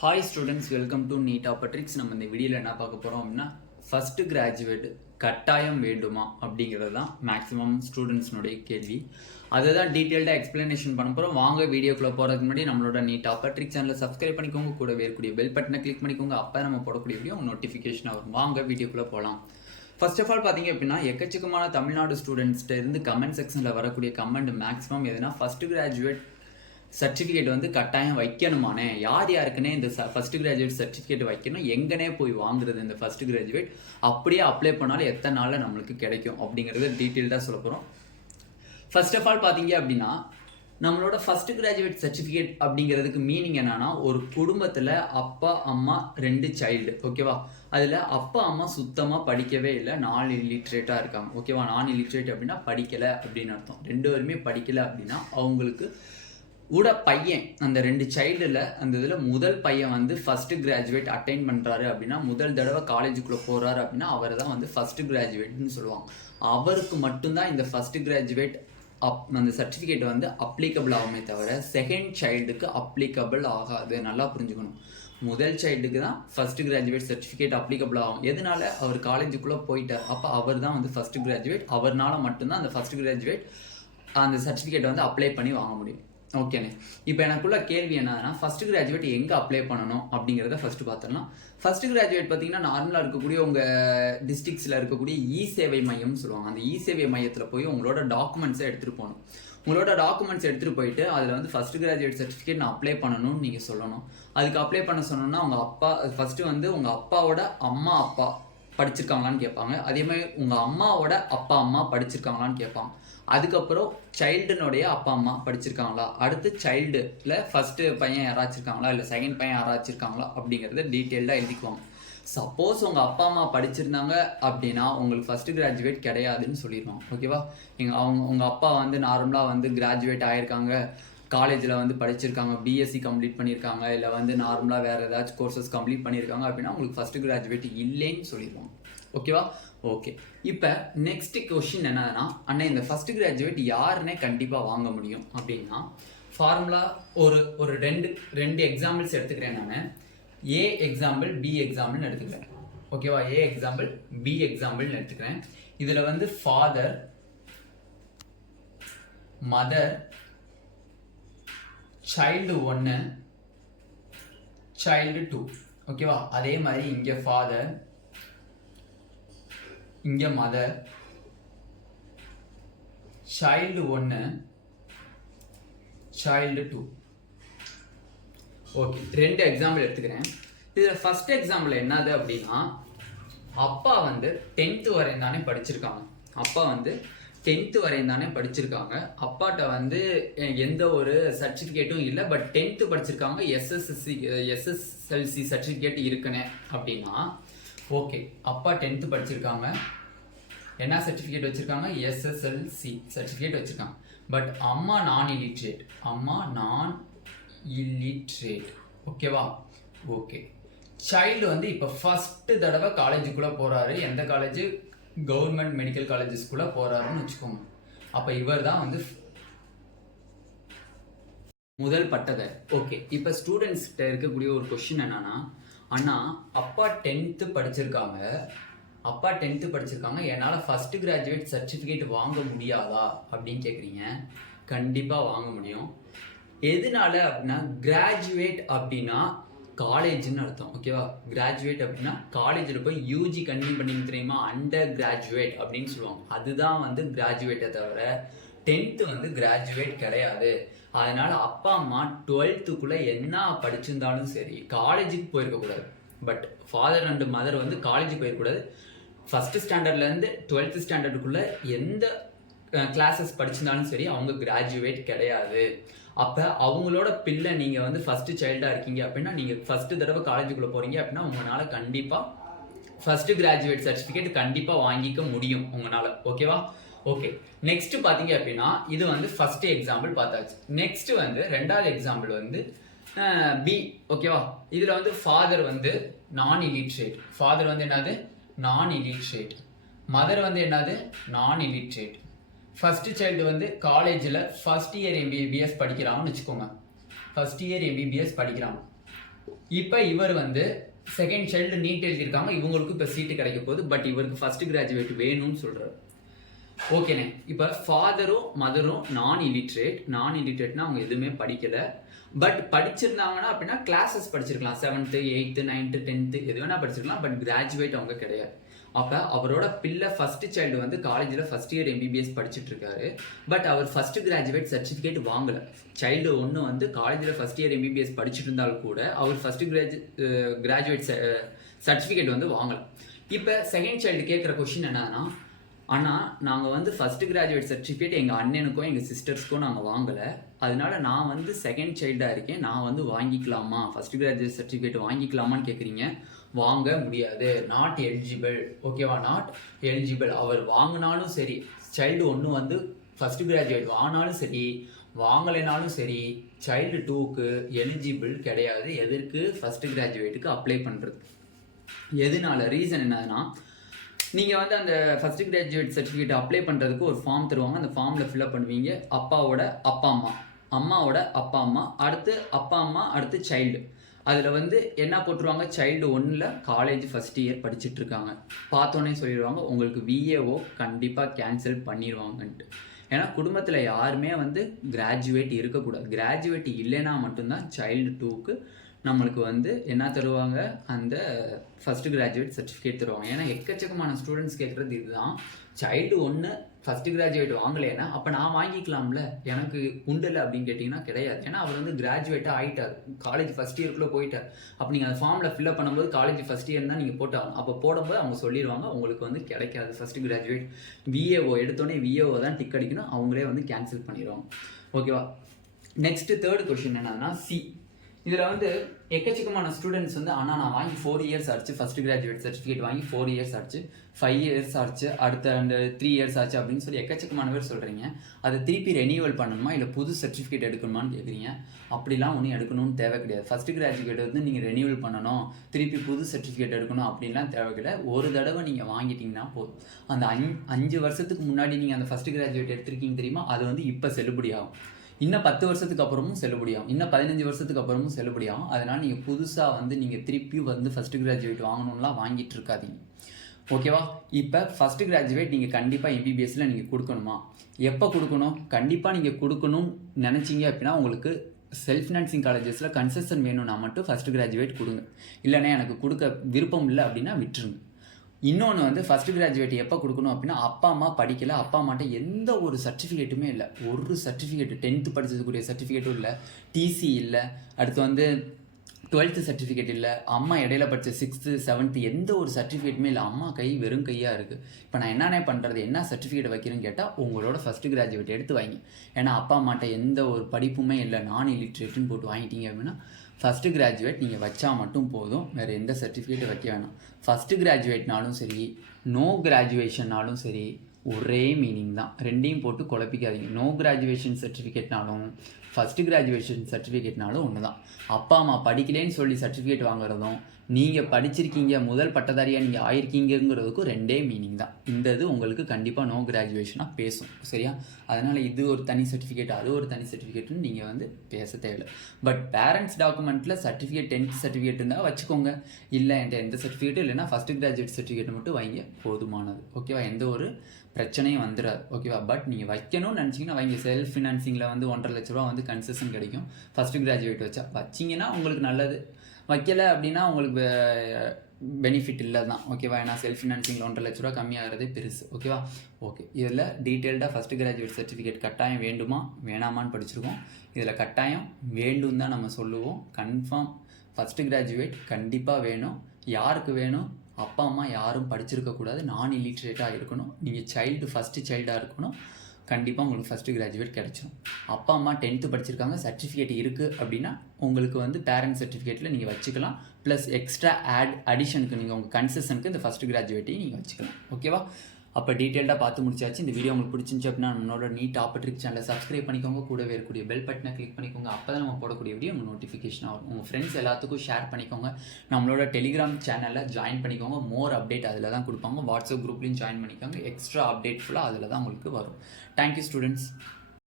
Hi students, welcome to Neet Tricks. நம்ம இந்த வீடியோல என்ன பார்க்க போறோம் அப்படினா ஃபர்ஸ்ட் கிராஜுவேட் கட்டாயம் வேண்டுமா அப்படிங்கிறது தான் மேக்ஸिमम ஸ்டூடண்ட்ஸ்னுடைய கேள்வி. அதை தான் டீடைல்டா எக்ஸ்பிளனேஷன் பண்ண போறோம். வாங்க வீடியோக்குள்ள போறதுக்கு முன்னாடி நம்மளோட Neet Tricks சேனலை சப்ஸ்கிரைப் பண்ணிக்கோங்க, கூடவே இருக்கக்கூடிய பெல் பட்டனை கிளிக் பண்ணிக்கோங்க. அப்ப நம்ம போடக்கூடிய வீடியோ நோட்டிஃபிகேஷன் வரும். வாங்க வீடியோக்குள்ள போலாம். ஃபர்ஸ்ட் ஆஃப் ஆல் பாத்தீங்க அப்படின்னா எக்கச்சக்கமான தமிழ்நாடு ஸ்டூடெண்ட்ஸ்ட்ட இருந்து கமெண்ட் செக்ஷன்ல வரக்கூடிய கமெண்ட் மேக்ஸிமம் எதுனா ஃபர்ஸ்ட் கிராஜுவேட் சர்டிஃபிகேட் வந்து கட்டாயம் வைக்கணுமானே, யார் யாருக்குன்னே இந்த ஃபர்ஸ்ட் கிராஜுவேட் சர்டிஃபிகேட் வைக்கணும், எங்கனே போய் வாங்குறது இந்த ஃபர்ஸ்ட் கிராஜுவேட், அப்படியே அப்ளை பண்ணாலும் எத்தனை நாளில் நம்மளுக்கு கிடைக்கும் அப்படிங்கிறத டீட்டெயில்டாக சொல்ல போகிறோம். ஃபர்ஸ்ட் ஆஃப் ஆல் பார்த்தீங்க அப்படின்னா நம்மளோட ஃபர்ஸ்ட் கிராஜுவேட் சர்டிஃபிகேட் அப்படிங்கிறதுக்கு மீனிங் என்னன்னா, ஒரு குடும்பத்தில் அப்பா அம்மா 2 சைல்டு, ஓகேவா? அதில் அப்பா அம்மா சுத்தமாக படிக்கவே இல்லை, நான் இல்லிட்ரேட்டாக இருக்காங்க, ஓகேவா? நான் இல்லிட்ரேட் அப்படின்னா படிக்கலை அப்படின்னு அர்த்தம். 2 பேருமே படிக்கலை அப்படின்னா அவங்களுக்கு கூட பையன் அந்த 2 சைல்டில் அந்த இதில் முதல் பையன் வந்து ஃபர்ஸ்ட் கிராஜுவேட் அட்டைன் பண்ணுறாரு அப்படின்னா, முதல் தடவை காலேஜுக்குள்ளே போகிறாரு அப்படின்னா அவர் தான் வந்து ஃபர்ஸ்ட் கிராஜுவேட்னு சொல்லுவாங்க. அவருக்கு மட்டும்தான் இந்த ஃபர்ஸ்ட் கிராஜுவேட் அந்த சர்டிஃபிகேட் வந்து அப்ளிகபிள் ஆகுமே தவிர செகண்ட் சைல்டுக்கு அப்ளிகபிள் ஆகாது. நல்லா புரிஞ்சுக்கணும். முதல் சைல்டுக்கு தான் ஃபர்ஸ்ட் கிராஜுவேட் சர்டிஃபிகேட் அப்ளிகபிள் ஆகும். எதனால? அவர் காலேஜுக்குள்ளே போயிட்டார், அப்போ அவர் தான் வந்து ஃபர்ஸ்ட் கிராஜுவேட். அவர்னால மட்டும்தான் அந்த ஃபர்ஸ்ட் கிராஜுவேட் அந்த சர்டிஃபிகேட் வந்து அப்ளை பண்ணி வாங்க முடியும். ஓகேண்ணே, இப்போ எனக்குள்ள கேள்வி என்னன்னா, ஃபர்ஸ்ட் கிராஜுவேட் எங்கே அப்ளை பண்ணணும் அப்படிங்கிறத ஃபர்ஸ்ட் பார்த்துடலாம். ஃபர்ஸ்ட் கிராஜுவேட் பார்த்தீங்கன்னா நார்மலாக இருக்கக்கூடிய உங்கள் டிஸ்ட்ரிக்ஸில் இருக்கக்கூடிய இ சேவை மையம்னு சொல்லுவாங்க. அந்த இ சேவை மையத்தில் போய் உங்களோட டாக்குமெண்ட்ஸை எடுத்துகிட்டு போகணும். உங்களோட டாக்குமெண்ட்ஸ் எடுத்துகிட்டு போயிட்டு அதில் வந்து ஃபர்ஸ்ட் கிராஜுவேட் சர்டிஃபிகேட் நான் அப்ளை பண்ணணும்னு நீங்கள் சொல்லணும். அதுக்கு அப்ளை பண்ண சொன்னோன்னா உங்கள் அப்பா ஃபஸ்ட்டு வந்து உங்கள் அப்பாவோட அப்பா படிச்சிருக்காங்களான்னு கேட்பாங்க. அதே மாதிரி உங்கள் அம்மாவோட அப்பா அம்மா படிச்சிருக்காங்களான்னு கேட்பாங்க. அதுக்கப்புறம் சைல்டுனுடைய அப்பா அம்மா படிச்சிருக்காங்களா, அடுத்து சைல்டுல ஃபர்ஸ்ட் பையன் யாராச்சும் இருக்காங்களா இல்லை செகண்ட் பையன் யாராச்சும் இருக்காங்களா அப்படிங்கிறத டீட்டெயில்டாக எழுதிக்குவாங்க. சப்போஸ் உங்கள் அப்பா அம்மா படிச்சிருந்தாங்க அப்படின்னா உங்களுக்கு ஃபர்ஸ்ட் கிராஜுவேட் கிடையாதுன்னு சொல்லிடுவாங்க, ஓகேவா? உங்கள் அப்பா வந்து நார்மலாக வந்து கிராஜுவேட் ஆகிருக்காங்க, காலேஜில் வந்து படிச்சிருக்காங்க, பிஎஸ்சி கம்ப்ளீட் பண்ணியிருக்காங்க, இல்லை வந்து நார்மலாக வேறு ஏதாச்சும் கோர்சஸ் கம்ப்ளீட் பண்ணியிருக்காங்க அப்படின்னா உங்களுக்கு ஃபர்ஸ்ட் கிராஜுவேட் இல்லைன்னு சொல்லிடுவாங்க, ஓகேவா? ஓகே, இப்போ நெக்ஸ்ட் கொஸ்டின் என்னன்னா, அண்ணா இந்த ஃபர்ஸ்ட் கிராஜுவேட் யாருன்னே கண்டிப்பாக வாங்க முடியும் அப்படின்னா, ஃபார்முலா ஒரு ரெண்டு எக்ஸாம்பிள்ஸ் எடுத்துக்கிறேன். நான் ஏ எக்ஸாம்பிள் பி எக்ஸாம்பிள்னு எடுத்துக்கிறேன், ஓகேவா? ஏ எக்ஸாம்பிள் பி எக்ஸாம்பிள்னு எடுத்துக்கிறேன். இதில் வந்து ஃபாதர், மதர், சைல்டு 1, சைல்டு 2, ஓகேவா? அதே மாதிரி இங்கே ஃபாதர், இங்கே mother, child 1, child 2. Okay, 2 example எடுத்துக்கிறேன். இதில் ஃபர்ஸ்ட் எக்ஸாம்பிள் என்னது அப்படின்னா, அப்பா வந்து 10th வரையும் தானே படிச்சிருக்காங்க. அப்பா வந்து 10th வரையும் தானே படிச்சிருக்காங்க. அப்பாட்ட வந்து எந்த ஒரு சர்டிஃபிகேட்டும் இல்லை, பட் 10th படிச்சிருக்காங்க, எஸ்எஸ்எல்சி சர்டிஃபிகேட் இருக்குன்னு அப்படின்னா, ஓகே, அப்பா 10th படிச்சிருக்காங்க, என்ன சர்டிஃபிகேட் வச்சிருக்காங்க? எஸ்எஸ்எல்சி சர்டிஃபிகேட் வச்சிருக்காங்க. பட் அம்மா நான் இல்லிட்ரேட், ஓகேவா? ஓகே, சைல்டு வந்து இப்போ ஃபர்ஸ்ட் தடவை காலேஜுக்குள்ளே போகிறாரு. எந்த காலேஜ்? கவர்மெண்ட் மெடிக்கல் காலேஜஸ்குள்ளே போகிறாருன்னு வச்சுக்கோங்க. அப்போ இவர் தான் வந்து முதல் பட்டதாரி. ஓகே, இப்போ ஸ்டூடெண்ட்ஸ்கிட்ட இருக்கக்கூடிய ஒரு கொஸ்டின் என்னன்னா, அண்ணா அப்பா 10th படிச்சிருக்காங்க, என்னால் ஃபர்ஸ்ட் கிராஜுவேட் சர்டிஃபிகேட் வாங்க முடியாதா அப்படின்னு கேட்குறீங்க. கண்டிப்பாக வாங்க முடியும். எதனால அப்படின்னா, கிராஜுவேட் அப்படின்னா காலேஜ்னு அர்த்தம், ஓகேவா? கிராஜுவேட் அப்படின்னா காலேஜில் போய் யூஜி கண்டினியூ பண்ணி தெரியுமா, அண்டர் கிராஜுவேட் அப்படின்னு சொல்லுவாங்க. அதுதான் வந்து கிராஜுவேட்டை தவிர 10th வந்து கிராஜுவேட் கிடையாது. அதனால அப்பா அம்மா 12th என்ன படிச்சிருந்தாலும் சரி காலேஜுக்கு போயிருக்கக்கூடாது. பட் ஃபாதர் அண்ட் மதர் வந்து காலேஜுக்கு போயிருக்கக்கூடாது. ஃபர்ஸ்ட் ஸ்டாண்டர்ட்லேருந்து 12th ஸ்டாண்டர்டுக்குள்ள எந்த கிளாஸஸ் படிச்சிருந்தாலும் சரி அவங்க கிராஜுவேட் கிடையாது. அப்போ அவங்களோட பிள்ளை நீங்கள் வந்து ஃபர்ஸ்ட் சைல்டாக இருக்கீங்க அப்படின்னா, நீங்கள் ஃபர்ஸ்ட் தடவை காலேஜுக்குள்ளே போகிறீங்க அப்படின்னா உங்களால் கண்டிப்பாக ஃபர்ஸ்ட் கிராஜுவேட் சர்டிஃபிகேட் கண்டிப்பாக வாங்கிக்க முடியும் உங்களால், ஓகேவா? ஓகே, நெக்ஸ்ட் பார்த்தீங்க அப்படின்னா இது வந்து ஃபர்ஸ்ட் எக்ஸாம்பிள் பார்த்தாச்சு. நெக்ஸ்ட் வந்து 2வது எக்ஸாம்பிள் வந்து பி, ஓகேவா? இதில் வந்து ஃபாதர் வந்து நான் இல்லிட்ரேட், ஃபாதர் வந்து என்னது? நான் இல்லிட்ரேட். மதர் வந்து என்னது? நான் இல்லிட்ரேட். ஃபர்ஸ்ட் சைல்டு வந்து காலேஜில் ஃபர்ஸ்ட் இயர் எம்பிபிஎஸ் படிக்கிறாங்கன்னு வச்சுக்கோங்க. ஃபர்ஸ்ட் இயர் எம்பிபிஎஸ் படிக்கிறாங்க. இப்போ இவர் வந்து செகண்ட் சைல்டு நீட் எழுதியிருக்காங்க, இவங்களுக்கு இப்போ சீட்டு கிடைக்க போகுது. பட் இவருக்கு ஃபர்ஸ்ட் கிராஜுவேட் வேணும்னு சொல்றாரு. ஓகேண்ணே. இப்போ ஃபாதரும் மதரும் நான் இல்லிட்ரேட்னா அவங்க எதுவுமே படிக்கல. பட் படிச்சிருந்தாங்கன்னா அப்படின்னா classes படிச்சிருக்கலாம், 7th 8th 9th 10th எது வேணா படிச்சிருக்கலாம். பட் கிராஜுவேட் அவங்க கிடையாது. அப்போ அவரோட பிள்ளை ஃபர்ஸ்ட் சைல்டு வந்து காலேஜில் ஃபர்ஸ்ட் இயர் MBBS படிச்சுட்டு இருக்காரு. பட் அவர் ஃபர்ஸ்ட் கிராஜுவேட் சர்டிஃபிகேட் வாங்கலை. சைல்டு ஒன்று வந்து காலேஜில் ஃபர்ஸ்ட் இயர் MBBS படிச்சுட்டு இருந்தாலும் கூட அவர் ஃபர்ஸ்ட் கிராஜுவேட் சர்டிஃபிகேட் வந்து வாங்கலை. இப்போ செகண்ட் சைல்டு கேட்குற கொஸ்டின் என்னன்னா, ஆனால் நாங்கள் வந்து ஃபர்ஸ்ட் கிராஜுவேட் சர்டிஃபிகேட் எங்கள் அண்ணனுக்கும் எங்கள் சிஸ்டர்ஸ்க்கும் நாங்கள் வாங்கலை, அதனால நான் வந்து செகண்ட் சைல்டாக இருக்கேன், நான் வந்து வாங்கிக்கலாமா, ஃபர்ஸ்ட் கிராஜுவேட் சர்டிஃபிகேட் வாங்கிக்கலாமான்னு கேட்குறீங்க. வாங்க முடியாது, நாட் எலிஜிபிள். ஓகேவா, நாட் எலிஜிபிள். அவர் வாங்கினாலும் சரி, சைல்டு ஒன்று வந்து ஃபர்ஸ்ட் கிராஜுவேட் வாங்கினாலும் சரி வாங்கலைனாலும் சரி, சைல்டு 2க்கு எலிஜிபிள் கிடையாது. எதற்கு? ஃபர்ஸ்ட் கிராஜுவேட்டுக்கு அப்ளை பண்ணுறது. எதனால? ரீசன் என்னன்னா, நீங்கள் வந்து அந்த ஃபர்ஸ்ட் கிராஜுவேட் சர்டிஃபிகேட் அப்ளை பண்ணுறதுக்கு ஒரு ஃபார்ம் தருவாங்க. அந்த ஃபார்மில் ஃபில்அப் பண்ணுவீங்க. அப்பாவோட அப்பா அம்மா, அம்மாவோட அப்பா அம்மா, அடுத்து அப்பா அம்மா, அடுத்து சைல்டு. அதில் வந்து என்ன போட்டுருவாங்க, சைல்டு 1ல் காலேஜ் ஃபர்ஸ்ட் இயர் படிச்சுட்டு இருக்காங்க. பார்த்தோன்னே சொல்லிடுவாங்க உங்களுக்கு VAO கண்டிப்பாக கேன்சல் பண்ணிடுவாங்கன்ட்டு. ஏன்னா குடும்பத்தில் யாருமே வந்து கிராஜுவேட் இருக்கக்கூடாது. கிராஜுவேட் இல்லைன்னா மட்டும்தான் சைல்டு 2க்கு நம்மளுக்கு வந்து என்ன தருவாங்க, அந்த ஃபர்ஸ்ட் கிராஜுவேட் சர்டிஃபிகேட் தருவாங்க. ஏன்னா எக்கச்சக்கமான ஸ்டூடெண்ட்ஸ் கேட்குறது இதுதான். சைல்டு 1 ஃபர்ஸ்ட் கிராஜுவேட் வாங்கலைன்னா அப்போ நான் வாங்கிக்கலாம்ல, எனக்கு உண்டுல அப்படின்னு கேட்டிங்கன்னா கிடையாது. ஏன்னா அவர் வந்து கிராஜுவேட்டாக ஆகிட்டார், காலேஜ் ஃபர்ஸ்ட் இயர்க்குள்ளே போயிட்டார். அப்போ நீங்கள் அந்த ஃபார்மில் ஃபில்அப் பண்ணும்போது காலேஜ் ஃபர்ஸ்ட் இயர் தான் நீங்கள் போட்டாகணும். அப்போ போடும்போது அவங்க சொல்லிடுவாங்க உங்களுக்கு வந்து கிடைக்காது ஃபர்ஸ்ட் கிராஜுவேட். VAO எடுத்தோடனே VAO தான் டிக் அடிக்கணும், அவங்களே வந்து கேன்சல் பண்ணிடுவாங்க. ஓகேவா. நெக்ஸ்ட் தேர்ட் கொஸ்டின் என்னன்னா சி. இதில் வந்து எக்கச்சக்கமான ஸ்டூடெண்ட்ஸ் வந்து ஆனால் நான் வாங்கி 4 இயர்ஸ் ஆச்சு, ஃபர்ஸ்ட் கிராஜுவேட் சர்டிஃபிகேட் வாங்கி 4 இயர்ஸ் ஆச்சு, 5 இயர்ஸ் ஆச்சு, அடுத்த 3 இயர்ஸ் ஆச்சு அப்படின்னு சொல்லி எக்கச்சக்கமான பேர் சொல்கிறீங்க. அதை திருப்பி ரெனியூவல் பண்ணணுமா இல்லை புது சர்டிஃபிகேட் எடுக்கணுமான்னு கேட்குறீங்க. அப்படிலாம் ஒன்றும் எடுக்கணும்னு தேவை கிடையாது. ஃபர்ஸ்ட் கிராஜுவேட் வந்து நீங்கள் ரெனியூவல் பண்ணணும், திருப்பி புது சர்டிஃபிகேட் எடுக்கணும் அப்படின்லாம் தேவை கிடையாது. ஒரு தடவை நீங்கள் வாங்கிட்டீங்கன்னா போதும். அந்த 5 வருஷத்துக்கு முன்னாடி நீங்கள் அந்த ஃபர்ஸ்ட் கிராஜுவேட் எடுத்திருக்கீங்க தெரியுமா, அது வந்து இப்போ செல்லுபடி ஆகும். இன்னும் 10 வருஷத்துக்கு அப்புறமும் செல்லுபடியாகும், இன்னும் 15 வருஷத்துக்கு அப்புறமும் செல்லுபடியாகும். அதனால் நீங்கள் புதுசாக வந்து நீங்கள் திருப்பி வந்து ஃபர்ஸ்ட் கிராஜுவேட் வாங்கணும்லாம் வாங்கிட்டு இருக்காதீங்க. ஓகேவா. இப்போ ஃபர்ஸ்ட் கிராஜுவேட் நீங்கள் கண்டிப்பாக MBBSல நீங்கள் கொடுக்கணுமா, எப்போ கொடுக்கணும், கண்டிப்பாக நீங்கள் கொடுக்கணும்னு நினச்சிங்க அப்படின்னா உங்களுக்கு செல்ஃப் ஃபினான்சிங் காலேஜஸில் கன்செஷன் வேணும்னா மட்டும் ஃபர்ஸ்ட் கிராஜுவேட் கொடுங்க. இல்லைன்னா எனக்கு கொடுக்க விருப்பம் இல்லை அப்படின்னா விட்டுருங்க. இன்னொன்று வந்து ஃபர்ஸ்ட் கிராஜுவேட் எப்போ கொடுக்கணும் அப்படின்னா, அப்பா அம்மா படிக்கலை, அப்பா அம்மாட்ட எந்த ஒரு சர்டிஃபிகேட்டுமே இல்லை, ஒரு சர்டிஃபிகேட் 10th படிச்சதுக்குரிய சர்டிஃபிகேட்டும் இல்லை, TC இல்லை, அடுத்து வந்து 12th சர்டிஃபிகேட் இல்லை, அம்மா இடையில படித்த 6th 7th எந்த ஒரு சர்டிஃபிகேட்டுமே இல்லை, அம்மா கை வெறும் கையாக இருக்குது. இப்போ நான் என்னென்ன பண்ணுறது, என்ன சர்டிஃபிகேட் வைக்கிறேன்னு கேட்டால் உங்களோட ஃபர்ஸ்ட் கிராஜுவேட் எடுத்து வாங்கி. ஏன்னா அப்பா அம்மாட்ட எந்த ஒரு படிப்புமே இல்லை, நான் இல்லிட்ரேட்டுன்னு போட்டு வாங்கிட்டீங்க அப்படின்னா ஃபர்ஸ்ட் கிராஜுவேட் நீங்கள் வச்சா மட்டும் போதும், வேறு எந்த சர்டிஃபிகேட் வைக்க வேணாம். ஃபர்ஸ்ட் கிராஜுவேட்னாலும் சரி, நோ கிராஜுவேஷன்னாலும் சரி, ஒரே மீனிங் தான். ரெண்டையும் போட்டு குழப்பிக்காதீங்க. நோ கிராஜுவேஷன் சர்டிஃபிகேட்னாலும் ஃபர்ஸ்ட் கிராஜுவேஷன் சர்டிஃபிகேட்னாலும் ஒன்று தான். அப்பா அம்மா படிக்கலேன்னு சொல்லி சர்டிஃபிகேட் வாங்குறதும், நீங்கள் படிச்சிருக்கீங்க முதல் பட்டதாரியாக நீங்கள் ஆயிருக்கீங்கிறதுக்கும் ரெண்டே மீனிங் தான். இந்த இது உங்களுக்கு கண்டிப்பாக நோ கிராஜுவேஷனாக பேசும், சரியா. அதனால் இது ஒரு தனி சர்டிஃபிகேட், அது ஒரு தனி சர்டிஃபிகேட்னு நீங்கள் வந்து பேச தேவையில்லை. பட் பேரண்ட்ஸ் டாக்குமெண்ட்டில் சர்டிஃபிகேட் 10th சர்டிஃபிகேட் இருந்தால் வச்சுக்கோங்க. இல்லை என்கிட்ட எந்த சர்டிஃபிகேட்டும் இல்லைன்னா ஃபர்ஸ்ட் கிராஜுவேட் சர்டிஃபிகேட் மட்டும் வைங்க, போதுமானது. ஓகேவா, எந்த ஒரு பிரச்சனையும் வந்துடாது. ஓகேவா. பட் நீங்கள் வைக்கணும்னு நினச்சிங்கன்னா வைங்க. செல்ஃப் ஃபினான்சிங்கில் வந்து 1.5 லட்ச ரூபா வந்து கன்செஷன் கிடைக்கும் ஃபர்ஸ்ட் கிராஜுவேட் வச்சிங்கன்னா உங்களுக்கு நல்லது. வைக்கலை அப்படின்னா உங்களுக்கு பெனிஃபிட் இல்லை தான். ஓகேவா. ஏன்னா செல்ஃப் ஃபினான்சிங்கில் 1.5 லட்ச ரூபா கம்மியாகிறதே பெருசு. ஓகேவா. ஓகே. இதில் டீட்டெயில்டாக ஃபர்ஸ்ட் கிராஜுவேட் சர்டிஃபிகேட் கட்டாயம் வேண்டுமா வேணாமான்னு படிச்சிருக்கோம். இதில் கட்டாயம் வேண்டும் தான் நம்ம சொல்லுவோம். கன்ஃபார்ம் ஃபர்ஸ்ட் கிராஜுவேட் கண்டிப்பாக வேணும். யாருக்கு வேணும், அப்பா அம்மா யாரும் படிச்சிருக்கக்கூடாது, நான் இல்லிட்ரேட்டாக இருக்கணும், நீங்கள் சைல்டு ஃபஸ்ட்டு சைல்டாக இருக்கணும், கண்டிப்பாக உங்களுக்கு ஃபஸ்ட்டு கிராஜுவேட் கிடச்சிடும். அப்பா அம்மா 10th படிச்சிருக்காங்க, சர்டிஃபிகேட் இருக்குது அப்படின்னா உங்களுக்கு வந்து பேரண்ட் சர்டிஃபிகேட்டில் நீங்கள் வச்சுக்கலாம். ப்ளஸ் எக்ஸ்ட்ரா அடிஷனுக்கு நீங்கள் உங்கள் கன்செஷனுக்கு இந்த ஃபஸ்ட் கிராஜுவேட்டையும் நீங்கள் வச்சுக்கலாம். ஓகேவா. அப்போ டீட்டெயில்டாக பார்த்து முடிச்சாச்சு. இந்த வீடியோ உங்களுக்கு பிடிச்சிருந்துச்சு அப்படின்னா நம்மளோட நீட் ஆப்பர்ட்ரிக் சேனலை சப்ஸ்கிரைப் பண்ணிக்கோங்க, கூடவே இருக்கக்கூடிய பெல் பட்டனை கிளிக் பண்ணிக்கோங்க. அப்போ தான் நம்ம போடக்கூடிய வீடியோ உங்களுக்கு நோட்டிஃபிகேஷன் ஆகும். உங்கள் ஃப்ரெண்ட்ஸ் எல்லாத்துக்கும் ஷேர் பண்ணிக்கோங்க. நம்மளோட டெலிகிராம் சேனலில் ஜாயின் பண்ணிக்கோங்க. மோர் அப்டேட் அதில் தான் கொடுப்பாங்க. வாட்ஸ்அப் குரூப்லேயும் ஜாயின் பண்ணிக்கோங்க. எக்ஸ்ட்ரா அப்டேட் ஃபுல்லாக அதில் தான் உங்களுக்கு வரும். Thank you students.